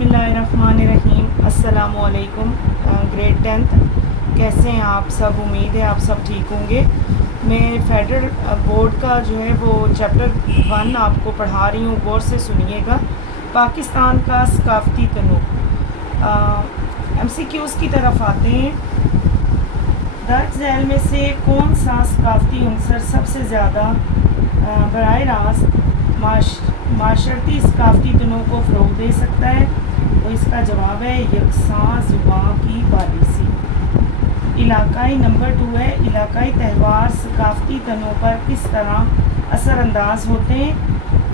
बिस्मिल्लाहिर्रहमानिर्रहीम। अस्सलाम वालेकुम। ग्रेड 10th कैसे हैं आप सब? उम्मीद है आप सब ठीक होंगे। मैं फेडरल बोर्ड का जो है वो चैप्टर 1 आपको पढ़ा रही हूँ, गौर से सुनिएगा। पाकिस्तान का सकाफ़ती तनों। MCQs की तरफ आते हैं। दर्ज झैल में से कौन सा सकाफ़ती अंसर सबसे ज़्यादा बराह रास्त माशरती सकाफ़ती तनों को फ़रोग़ दे सकता है? तो इसका जवाब है यकसां ज़ुबां की पॉलिसी। इलाकाई नंबर 2 है, इलाकाई त्यौहार सकाफ़ती तनों पर किस तरह असरअंदाज होते हैं?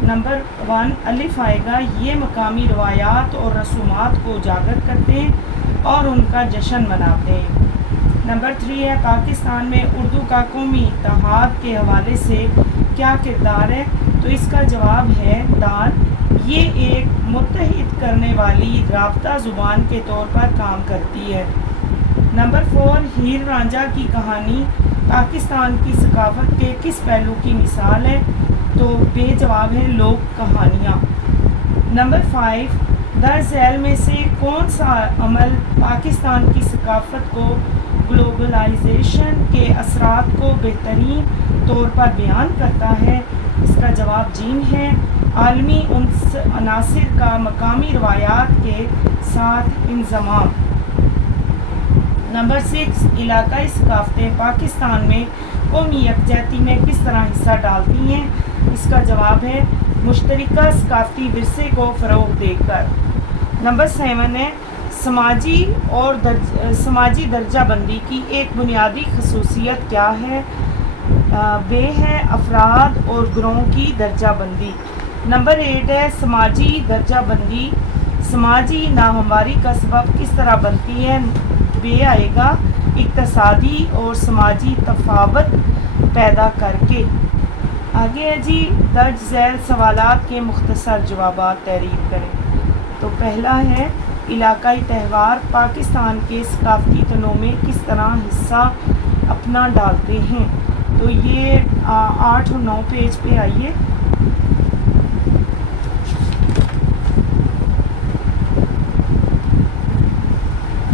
नंबर 1 अलिफ आएगा, ये मकामी रवायात और रसूमात को उजागर करते हैं और उनका जश्न मनाते हैं। नंबर 3 है, पाकिस्तान में उर्दू का कौमी इत्तेहाद के हवाले से क्या किरदार है? तो इसका जवाब है दाल। ये एक मुत्तहिद करने वाली राब्ता ज़ुबान के तौर पर काम करती है। नंबर 4 हीर रांझा की कहानी पाकिस्तान की सकाफ़त के किस पहलू की मिसाल है? तो बेजवाब है लोक कहानियाँ। नंबर 5 दर्ज झैल में से कौन सा अमल पाकिस्तान की सकाफ़त को ग्लोबलाइजेशन के असरात को बेहतरीन तौर पर बयान करता है? इसका जवाब जीन है, आलमी अनासिर का मकामी रवायात के साथ इंज़माम। नंबर 6 इलाकाई सकाफ़तें पाकिस्तान में कौमी यकजहती में किस तरह हिस्सा डालती हैं? इसका जवाब है मुश्तरका सकाफ़ती विरसे को फ़रोग़ देकर। नंबर 7 है, समाजी दर्जा बंदी की एक बुनियादी खसूसियत क्या है? वे है अफराद और ग्रोह की दर्जा बंदी। नंबर 8 है, समाजी दर्जा बंदी समाजी नाहमवारी का सबब किस तरह बनती है? वे आएगा इक्तसादी और समाजी तफावत पैदा करके। आगे है जी, दर्ज झैल सवालात के मुख्तसर जवाबात तहरीर करें। तो पहला है, इलाकाई त्यौहार पाकिस्तान के सकाफ़ती तनों में किस तरह हिस्सा अपना डालते हैं? तो ये 8 और 9 पेज पे आइए।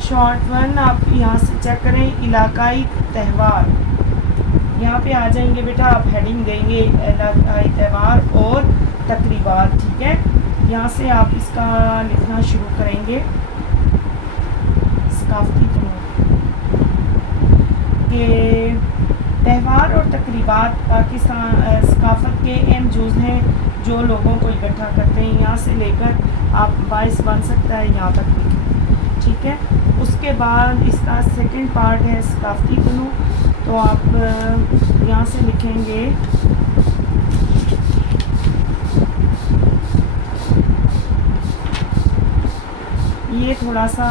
शॉर्ट 1 आप यहाँ से चेक करें, इलाकाई त्यौहार। यहाँ पे आ जाएंगे बेटा, आप हेडिंग देंगे इलाकाई त्यौहार और तकरीबात, ठीक है। यहाँ से आप इसका लिखना शुरू करेंगे। सकाफ़ती तनों के त्यौहार और तकरीबात पाकिस्तान सकाफ़त के अहम जुज़ हैं जो लोगों को इकट्ठा करते हैं। यहाँ से लेकर आप बाइस बन सकता है यहाँ तक लिखें, ठीक है। उसके बाद इसका सेकंड पार्ट है सकाफ़ती तनों। तो आप यहाँ से लिखेंगे ये थोड़ा सा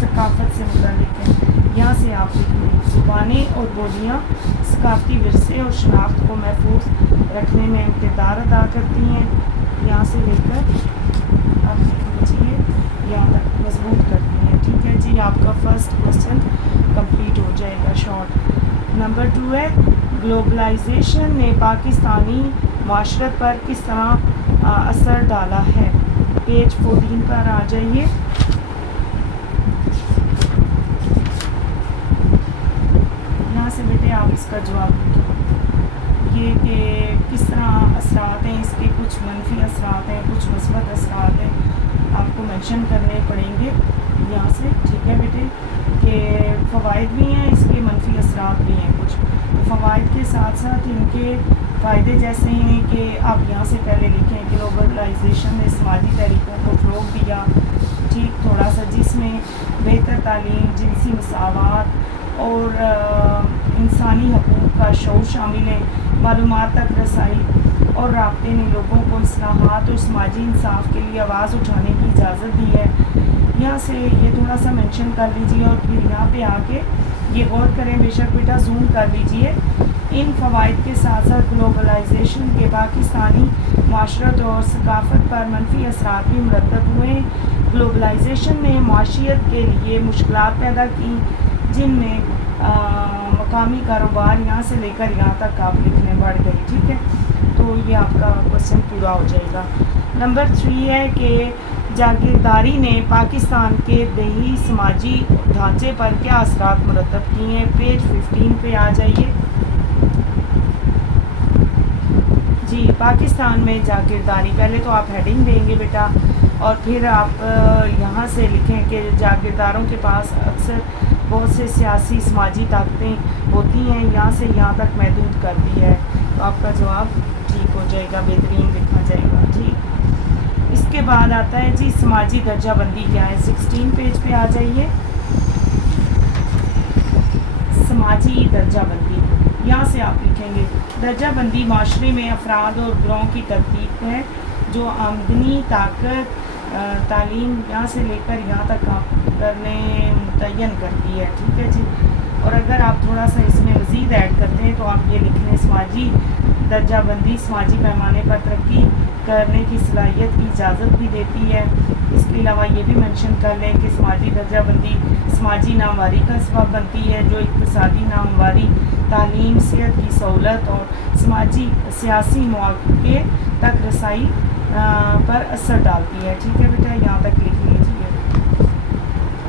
सकाफ़त से मुताल्लिक़ है। यहाँ से आप लिखेंगे ज़ुबानें और बोलियाँ सकाफ़ती विरसे और शनाख्त को महफूज रखने में किरदार अदा करती हैं। यहाँ से लेकर आप लिख लीजिए यहाँ तक मजबूत करती हैं, ठीक है जी। आपका फर्स्ट क्वेश्चन कंप्लीट हो जाएगा शॉर्ट। नंबर 2 है, ग्लोबलाइजेशन ने पाकिस्तानी माशरत पर किस तरह असर डाला है? पेज 14 पर आ जाइए। यहाँ से बेटे आप इसका जवाब लिखें ये कि किस तरह असरात हैं इसके, कुछ मनफी असरात हैं, कुछ मस्बत असरात हैं, आपको मेंशन करने पड़ेंगे यहाँ से, ठीक है बेटे। कि फ़वाइद भी हैं इसके, मनफी असरात भी हैं कुछ। तो फ़वाइद के साथ साथ इनके फ़ायदे जैसे हैं कि आप यहाँ से पहले लिखें, ग्लोबलाइजेशन ने समाजी तहरीकों को फ़रोग़ दिया, ठीक, थोड़ा सा, जिसमें बेहतर तालीम, जिनसी मसावत और इंसानी हकूक़ का शऊर शामिल है। मालूमात तक रसाई और राब्ते ने लोगों को इस्लाहात और समाजी इंसाफ के लिए आवाज़ उठाने की इजाज़त दी है। यहाँ से ये थोड़ा सा मेंशन कर लीजिए और फिर यहाँ पे आके ये गौर करें, बेशक बेटा जूम कर लीजिए। इन फ़वाइद के साथ साथ ग्लोबलाइजेशन के पाकिस्तानी माशरत और सकाफ़त पर मनफी असरात भी मुरतब हुए। ग्लोबलाइजेशन ने माशियत के लिए मुश्किलात पैदा की, जिनमें मकामी कारोबार यहाँ से लेकर यहाँ तक आप लिखने बढ़ गई, ठीक है। तो ये आपका क्वेश्चन पूरा हो जाएगा। नंबर 3 है कि جاگیرداری نے پاکستان کے دیہی سماجی ڈھانچے پر کیا اثرات مرتب کیے ہیں؟ پیج 15 پہ آ جائیے. جی پاکستان میں جاگیرداری، پہلے تو آپ ہیڈنگ دیں گے بیٹا اور پھر آپ یہاں سے لکھیں کہ جاگیرداروں کے پاس اکثر بہت سے سیاسی سماجی طاقتیں ہوتی ہیں، یہاں سے یہاں تک محدود کر دی ہے. تو آپ کا جواب ٹھیک ہو جائے گا، بہترین لکھا جائے گا. ٹھیک، اس کے بعد آتا ہے جی سماجی درجہ بندی کیا ہے؟ 16 پیج پہ آ جائیے. سماجی درجہ بندی، یہاں سے آپ لکھیں گے درجہ بندی معاشرے میں افراد اور گروہوں کی ترتیب ہے جو آمدنی، طاقت، تعلیم، یہاں سے لے کر یہاں تک آپ کرنے متعین کرتی ہے. ٹھیک ہے جی. اور اگر آپ تھوڑا سا اس میں مزید ایڈ کرتے ہیں تو آپ یہ لکھ لیں سماجی درجہ بندی سماجی پیمانے پر ترقی کرنے کی صلاحیت کی اجازت بھی دیتی ہے. اس کے علاوہ یہ بھی منشن کر لیں کہ سماجی درجہ بندی سماجی نامواری کا سبب بنتی ہے جو اقتصادی نامواری، تعلیم، صحت کی سہولت اور سیاسی مواقع تک رسائی پر اثر ڈالتی ہے. ٹھیک ہے بیٹا، یہاں تک لکھ لیجیے.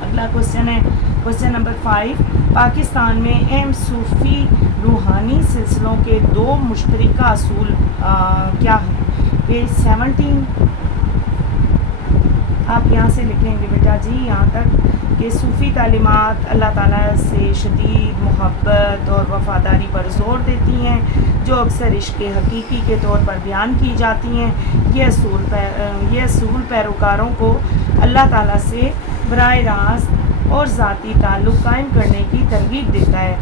اگلا کوشچن ہے کوشچن نمبر 5. پاکستان میں اہم صوفی روحانی سلسلوں کے 2 مشترکہ اصول کیا ہیں؟ پیج 17 آپ یہاں سے لکھیں گے بیٹا جی یہاں تک کہ صوفی تعلیمات اللہ تعالیٰ سے شدید محبت اور وفاداری پر زور دیتی ہیں جو اکثر عشق حقیقی کے طور پر بیان کی جاتی ہیں. یہ اصول پیروکاروں کو اللہ تعالیٰ سے براہ راست اور ذاتی تعلق قائم کرنے کی ترغیب دیتا ہے.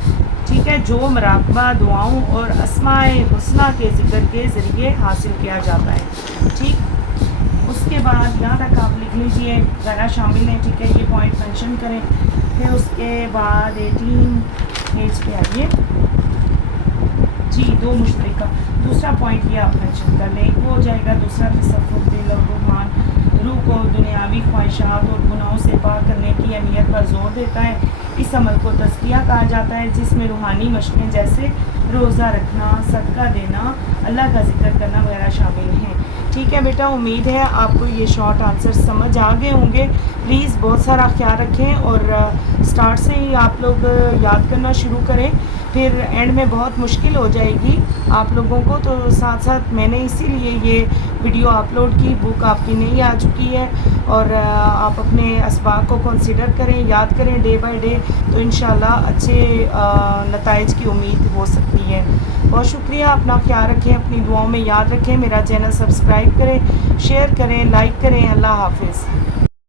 ٹھیک ہے، جو مراقبہ، دعاؤں اور اسماء حسنہ کے ذکر کے ذریعے حاصل کیا جاتا ہے. ٹھیک، اس کے بعد یہاں تک آپ لکھ لیجئے غیرہ شامل ہیں. ٹھیک ہے، یہ پوائنٹ مینشن کریں. پھر اس کے بعد 18 پیج پہ آئیے جی 2 مشترکہ. دوسرا پوائنٹ یہ آپ مینشن کر لیں، وہ ہو جائے گا دوسرا تصوف دل اور روح کو دنیاوی خواہشات اور گناہوں سے پاک کرنے کی اہمیت پر زور دیتا ہے. اس عمل کو تزکیہ کہا جاتا ہے جس میں روحانی مشقیں جیسے روزہ رکھنا، صدقہ دینا، اللہ کا ذکر کرنا وغیرہ شامل ہیں. ٹھیک ہے بیٹا، امید ہے آپ کو یہ شارٹ آنسر سمجھ آ گئے ہوں گے. پلیز بہت سارا خیال رکھیں اور سٹارٹ سے ہی آپ لوگ یاد کرنا شروع کریں، پھر اینڈ میں بہت مشکل ہو جائے گی آپ لوگوں کو. تو ساتھ ساتھ میں نے اسی لیے یہ ویڈیو اپلوڈ کی. بک آپ کی نہیں آ چکی ہے اور آپ اپنے اسباق کو کنسیڈر کریں، یاد کریں ڈے بائی ڈے، تو انشاءاللہ اچھے نتائج کی امید ہو سکتی ہے. بہت شکریہ، اپنا خیال رکھیں، اپنی دعاؤں میں یاد رکھیں. میرا چینل سبسکرائب کریں، شیئر کریں، لائک کریں. اللہ حافظ.